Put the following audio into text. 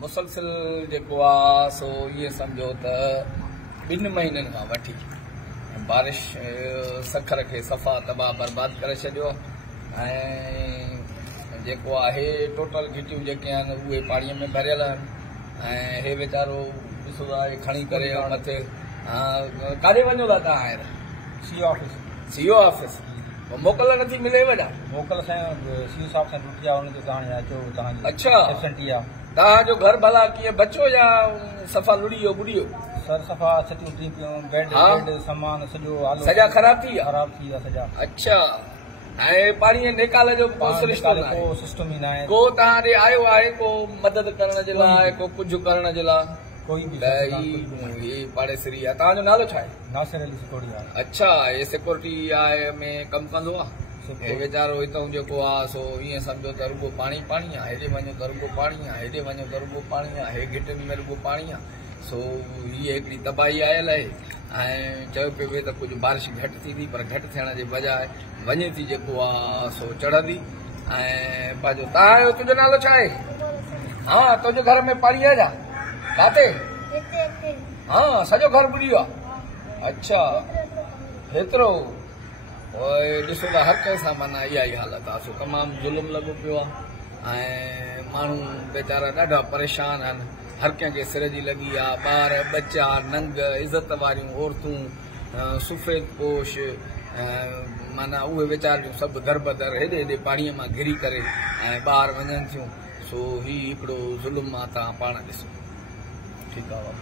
मुसलसिल जेको आहे सो ये समझो त 2 महीननि खां वठी बारिश सखर खे सफ़ा तबाह बर्बाद करे छॾियो ऐं जेको आहे टोटल घिटियूं जेके आहिनि उहे पाणीअ में भरियल आहिनि ऐं हे वीचारो ॾिसो था खणी करे मथे काॾे वञो था तव्हां हाणे सीओ ऑफिस मोकल नथी मिले वॾा मोकल साईं सीओ साहब सां टुटी आहे हुनखे तव्हां अचो तव्हांजी अच्छा एबसेंटी आहे तव्हांजो घर भला कीअं बचो या सफ़ा लुड़ी वियो बुॾी वियो सर सफ़ा छतियूं थी पियूं बेड सामान सॼो सॼा ख़राब थी विया ख़राब थी विया सॼा अच्छा ऐं पाणीअ निकाल जो को सिस्टम ई न आहे को तव्हां ॾे आयो आहे को मदद करण जे लाइ को कुझु करण जे लाइ कोई बि पाड़ेसरी आहे तव्हांजो नालो छा आहे नासिर अली सिक्योरिटी आहे अच्छा हे सिक्योरिटी आहे में कमु कंदो आहे वीचारो हितां जेको आहे सो ईअं सम्झो त रुगो पाणी पाणी आहे हेॾे वञो त रुगो पाणी आहे हेॾे वञो त रुगो पाणी आहे हे घिटियुनि में रुगो पाणी आहे सो हीअ हिकिड़ी तबाही आयल आहे ऐं चयो पियो वए त कुझु बारिश घटि थींदी पर घटि थियण जे बजाए वञे थी जेको आहे सो चढ़ंदी ऐं पंहिंजो तव्हांजो तुंहिंजो नालो छा आहे हा तुंहिंजो घर में पाणी आहे छा काथे हा सॼो घर बुॾी वियो आहे अच्छा हेतिरो ॾिसो था हर कंहिं सां माना इहा ई हालत आहे सो तमामु ज़ुल्म लॻो पियो आहे ऐं माण्हू वीचारा ॾाढा परेशान आहिनि हर कंहिंखे सिर जी लॻी आहे ॿार बच्चा नंग इज़त वारियूं औरतूं सफ़ेद पोश माना उहे वीचारियूं सभु दरबदर हेॾे हेॾे पाणीअ मां घिरी करे ऐं ॿार वञनि थियूं सो हीउ हिकिड़ो ज़ुल्म आहे तव्हां पाण ॾिसो ठीकु आहे